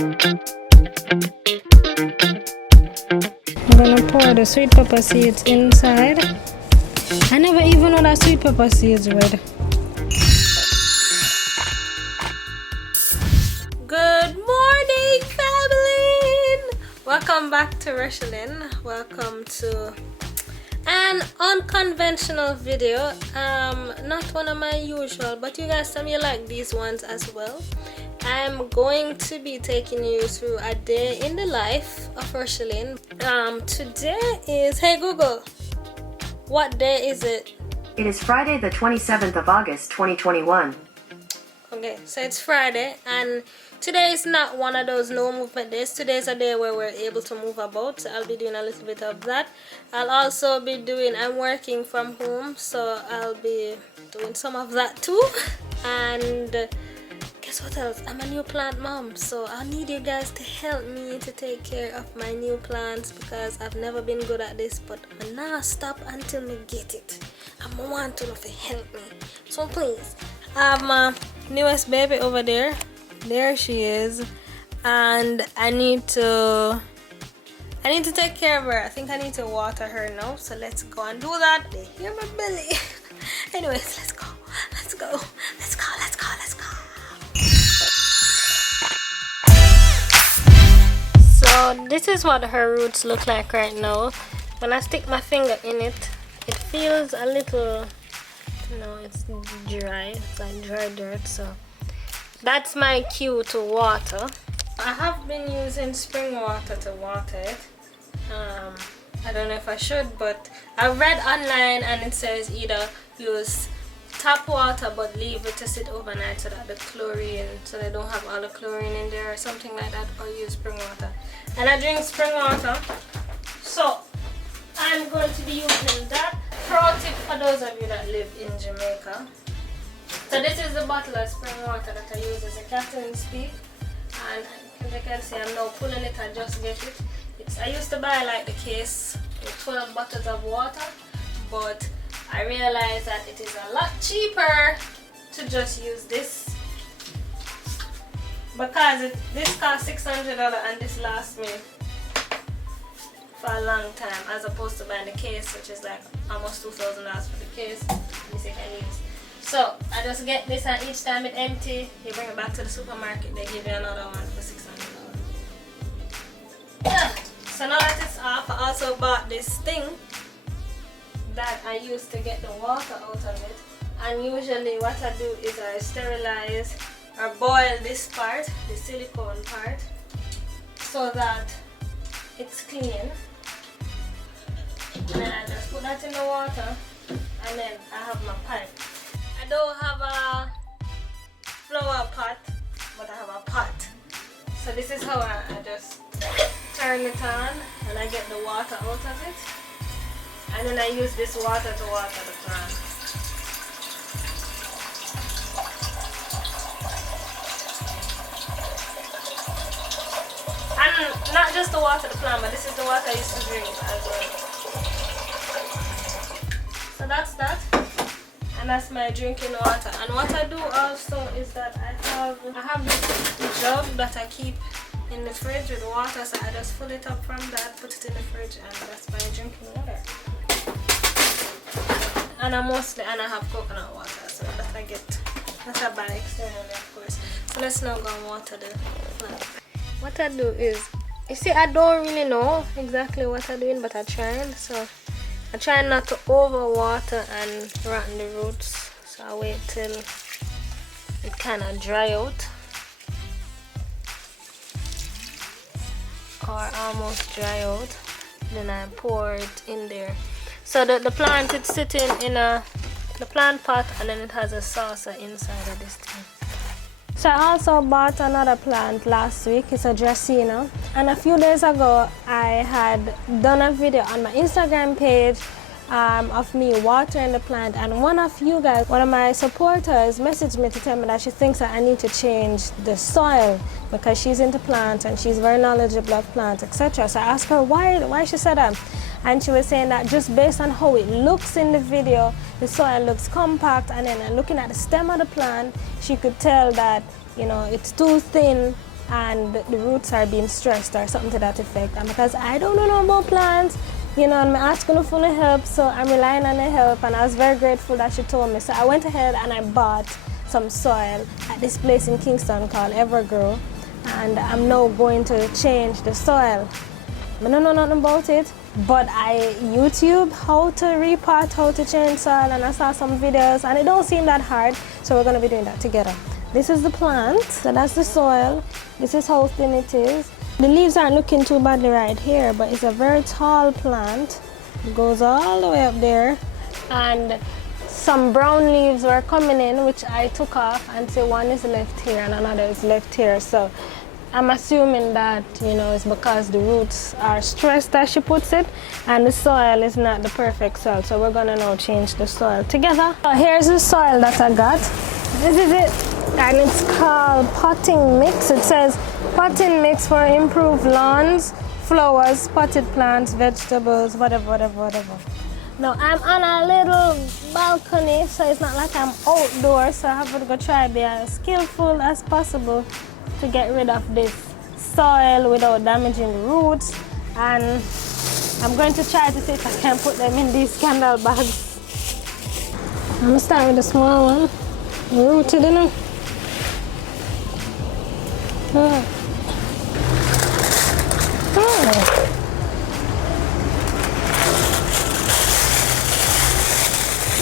I'm gonna pour the sweet pepper seeds inside. I never even know that sweet pepper seeds red. Good morning, family! Welcome back to Rachelyn. Welcome to an unconventional video. Not one of my usual, but you guys tell me you like these ones as well. I'm going to be taking you through a day in the life of Rachelyn. Today is, hey Google, what day is it? It is Friday the 27th of August 2021. Okay, so it's Friday, and today is not one of those no movement days. Today is a day where we're able to move about, so I'll be doing a little bit of that. I'll also be doing, I'm working from home, so I'll be doing some of that too. And guess what else? I'm a new plant mom, so I need you guys to help me to take care of my new plants because I've never been good at this, but I'm not stop until I get it. I want to know if you help me, so please. I have my newest baby over there. There she is, and I need to take care of her. I think I need to water her now, so let's go and do that. They hear my belly. Anyways, let's go. So this is what her roots look like right now. When I stick my finger in it, it feels a little, it's dry. It's like dry dirt, so that's my cue to water. I have been using spring water to water it. I don't know if I should, but I read online and it says either use tap water but leave it to sit overnight so that the chlorine, so they don't have all the chlorine in there or something like that, or use spring water. And I drink spring water, so I'm going to be using that. Pro tip for those of you that live in Jamaica. So this is the bottle of spring water that I use as a captain speak, and as you can see I'm now pulling it. I just get it. I used to buy like the case with 12 bottles of water, but I realized that it is a lot cheaper to just use this because this cost $600 and this lasts me for a long time, as opposed to buying the case, which is like almost $2,000 for the case. Let me see if I need this. So I just get this, and each time it empty, you bring it back to the supermarket, they give you another one for $600. Yeah. So now that it's off, I also bought this thing that I use to get the water out of it. And usually what I do is I sterilize or boil this part, the silicone part, so that it's clean. And then I just put that in the water, and then I have my pipe. I don't have a flower pot, but I have a pot. So this is how I just turn it on, and I get the water out of it. And then I use this water to water the plant. And not just to water the plant, but this is the water I used to drink as well. So that's that. And that's my drinking water. And what I do also is that I have this jug that I keep in the fridge with water, so I just fill it up from that, put it in the fridge, and that's my drinking water. And I have coconut water, so that I buy externally, of course. So let's now go and water the plant. What I do is, you see, I don't really know exactly what I'm doing, but I'm trying. So I try not to overwater and rotten the roots. So I wait till it kind of dry out, or almost dry out. Then I pour it in there. So the plant, it's sitting in the plant pot, and then it has a saucer inside of this thing. So I also bought another plant last week. It's a Dracaena, and a few days ago I had done a video on my Instagram page of me watering the plant, and one of you guys, one of my supporters, messaged me to tell me that she thinks that I need to change the soil because she's into plants and she's very knowledgeable of plants, etc. So I asked her why she said that, and she was saying that just based on how it looks in the video, the soil looks compact, and then looking at the stem of the plant, she could tell that, you know, it's too thin and the roots are being stressed or something to that effect. And because I don't know about plants, you know, I'm asking her for the help, so I'm relying on her help, and I was very grateful that she told me. So I went ahead and I bought some soil at this place in Kingston called GOOO, and I'm now going to change the soil. I don't know nothing about it, but I YouTube how to repot, how to change soil, and I saw some videos, and it don't seem that hard, so we're going to be doing that together. This is the plant, so that's the soil. This is how thin it is. The leaves aren't looking too badly right here, but it's a very tall plant. It goes all the way up there, and some brown leaves were coming in, which I took off, and so one is left here and another is left here. So I'm assuming that, you know, it's because the roots are stressed, as she puts it, and the soil is not the perfect soil. So we're gonna now change the soil together. So here's the soil that I got. This is it, and it's called potting mix. It says potting mix for improved lawns, flowers, potted plants, vegetables, whatever. Now I'm on a little balcony, so it's not like I'm outdoors, so I have to go try to be as skillful as possible to get rid of this soil without damaging the roots. And I'm going to try to see if I can put them in these candle bags. I'm gonna start with the small one. Rooted, you know.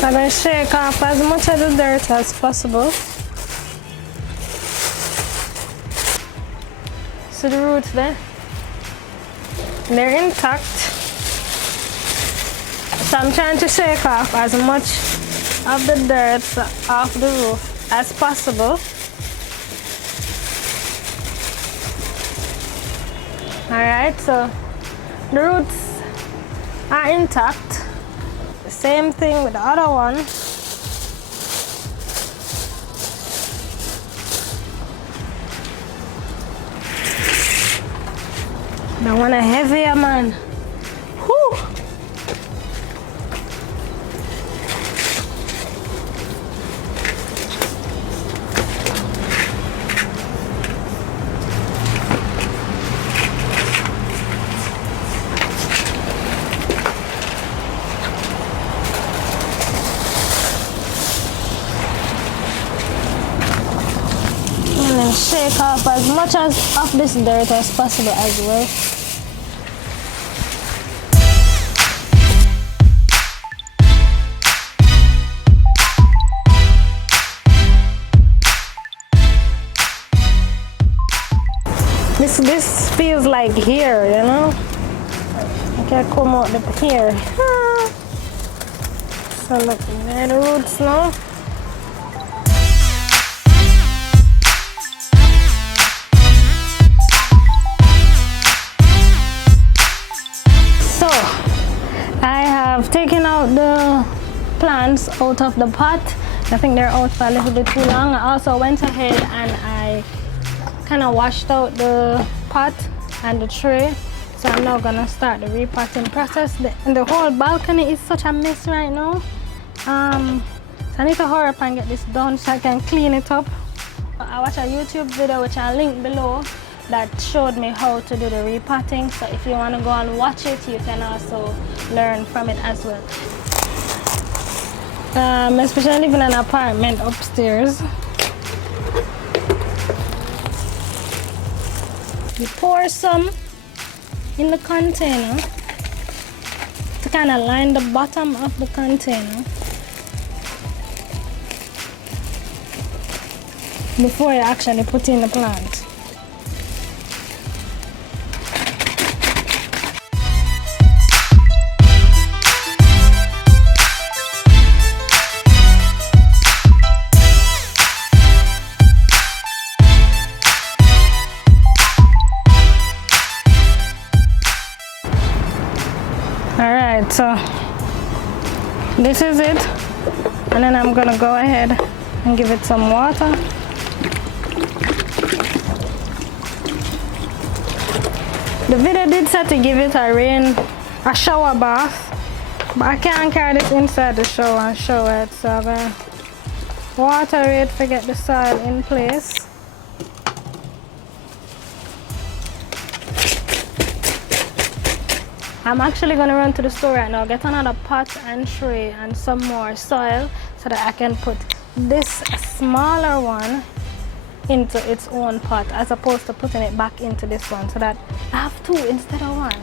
So I'm going to shake off as much of the dirt as possible. So the roots there, they're intact. So I'm trying to shake off as much of the dirt off the roof as possible. Alright, so the roots are intact. The same thing with the other one. I want a heavier, man. Whew. And then shake off as much of this dirt as possible as well. This feels like here, you know? I can come out the here. So look, there the roots now. So I have taken out the plants out of the pot. I think they're out for a little bit too long. I also went ahead and I kind of washed out the pot and the tray, so I'm now gonna start the repotting process. The whole balcony is such a mess right now, so I need to hurry up and get this done so I can clean it up. I watched a YouTube video which I'll link below that showed me how to do the repotting, so if you want to go and watch it, you can also learn from it as well. Especially living in an apartment upstairs. You pour some in the container to kind of line the bottom of the container before you actually put in the plant. Alright, so this is it, and then I'm gonna go ahead and give it some water. The video did say to give it a shower bath, but I can't carry this inside the shower and shower it, so I'm gonna water it to get the soil in place. I'm actually gonna run to the store right now, get another pot and tray and some more soil so that I can put this smaller one into its own pot as opposed to putting it back into this one, so that I have two instead of one.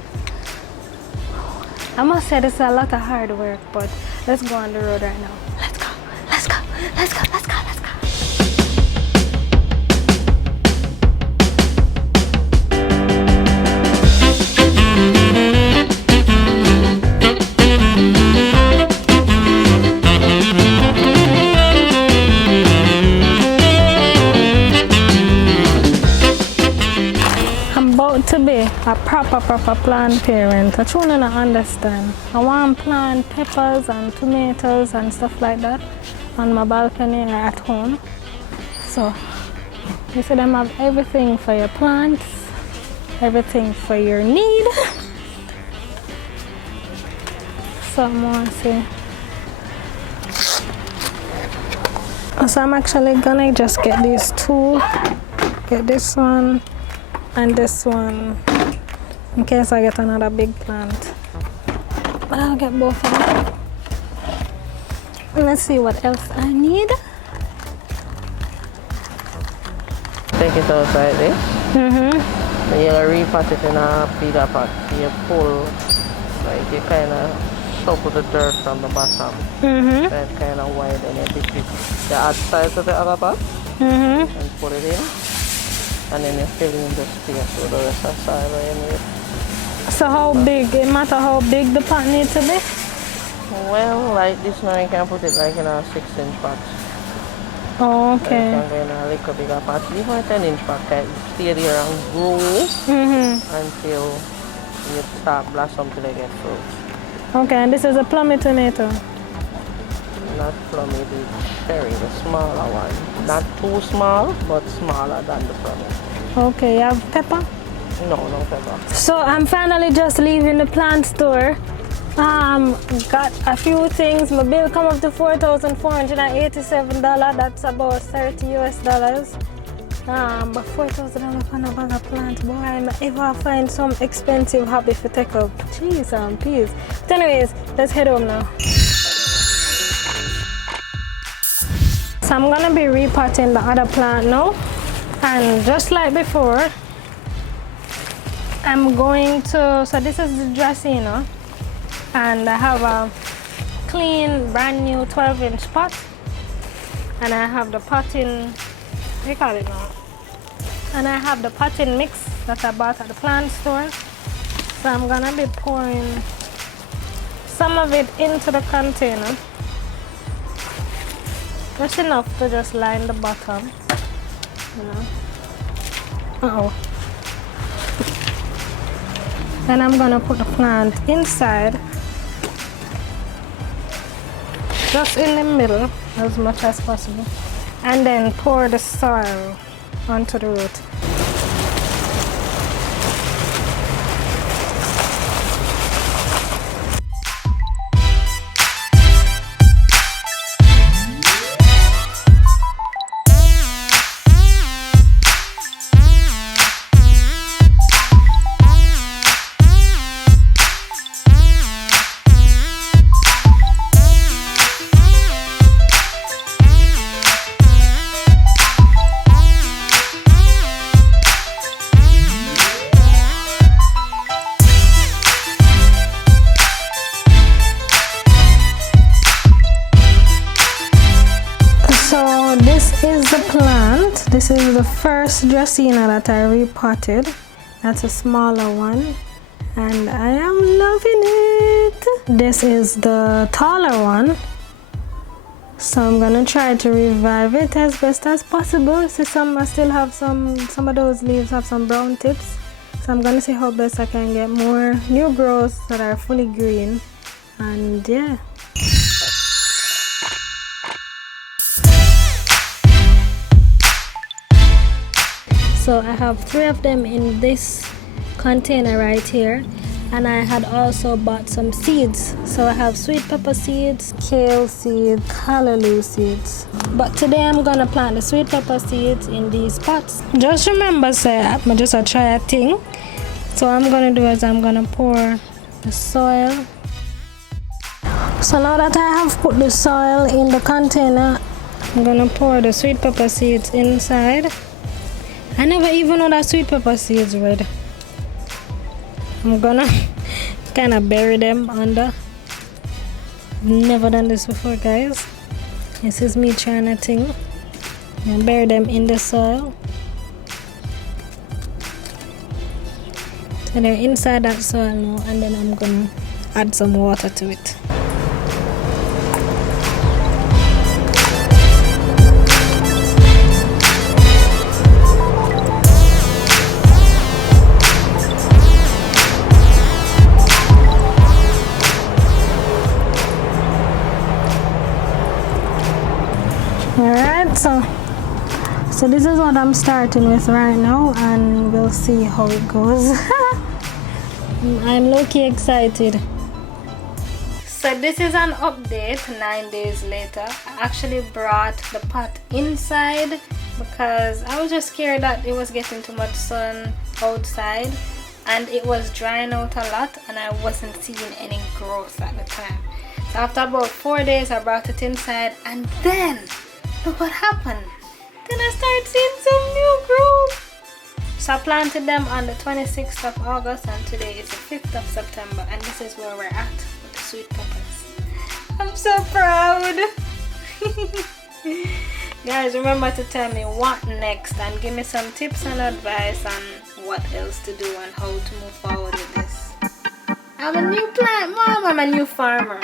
I must say this is a lot of hard work, but let's go on the road right now. Let's go, let's go, let's go, let's go, let's go. To be a proper plant parent. I truly don't understand. I want to plant peppers and tomatoes and stuff like that on my balcony or at home. So you see them have everything for your plants, everything for your need. So more see. So I'm actually gonna just get these two. Get this one and this one in case I get another big plant, but I'll get both of them. Let's see what else I need. Take it out like this. And you'll repot it in a bigger pot. You pull, like you kind of shuffle the dirt from the bottom. And kind of widen it. You add size to the other pot and put it in. And then you fill in the space with the rest of the soil in it. So how big, it matter how big the pot needs to be? Well, like this now you can put it like in a 6-inch pot. Oh, okay. So you can go in a little bigger pot. Even a 10-inch pot can stay there and grow until you start blossom till they get fruit. Okay, and this is a plummy tomato. Not plummy, the cherry, the smaller one. Not too small, but smaller than the plummy. Okay, you have pepper? No, no pepper. So I'm finally just leaving the plant store. Got a few things. My bill come up to $4,487. That's about $30 US. But $4,000 for a bag of plants. Boy, I'm ever find some expensive hobby for take up. Jeez, peas. But anyways, let's head home now. So I'm gonna be repotting the other plant now, and just like before, I'm going to, so this is the Dracena, and I have a clean, brand new 12-inch pot, and I have the potting, what do you call it now? And I have the potting mix that I bought at the plant store. So I'm gonna be pouring some of it into the container. Just enough to just line the bottom, you know. Then I'm gonna put the plant inside, just in the middle as much as possible, and then pour the soil onto the root. This is the first Dracena that I repotted. That's a smaller one, and I am loving it. This is the taller one, so I'm gonna try to revive it as best as possible. See, I still have some of those leaves have some brown tips, so I'm gonna see how best I can get more new growths that are fully green. And yeah. So I have 3 of them in this container right here, and I had also bought some seeds. So I have sweet pepper seeds, kale seeds, callaloo seeds. But today I'm gonna plant the sweet pepper seeds in these pots. Just remember, say I'm just a try a thing. So what I'm gonna do is I'm gonna pour the soil. So now that I have put the soil in the container, I'm gonna pour the sweet pepper seeds inside. I never even know that sweet pepper seeds red. I'm gonna kind of bury them under. Never done this before, guys. This is me trying a thing. And bury them in the soil. So they're inside that soil now, and then I'm gonna add some water to it. Alright, so this is what I'm starting with right now, and we'll see how it goes. I'm low-key excited. So this is an update 9 days later. I actually brought the pot inside because I was just scared that it was getting too much sun outside and it was drying out a lot and I wasn't seeing any growth at the time. So after about 4 days I brought it inside, and then look what happened. Then I started seeing some new growth. So I planted them on the 26th of August and today is the 5th of September, and this is where we're at with the sweet peppers. I'm so proud. Guys, remember to tell me what next and give me some tips and advice on what else to do and how to move forward with this. I'm a new plant mom, I'm a new farmer.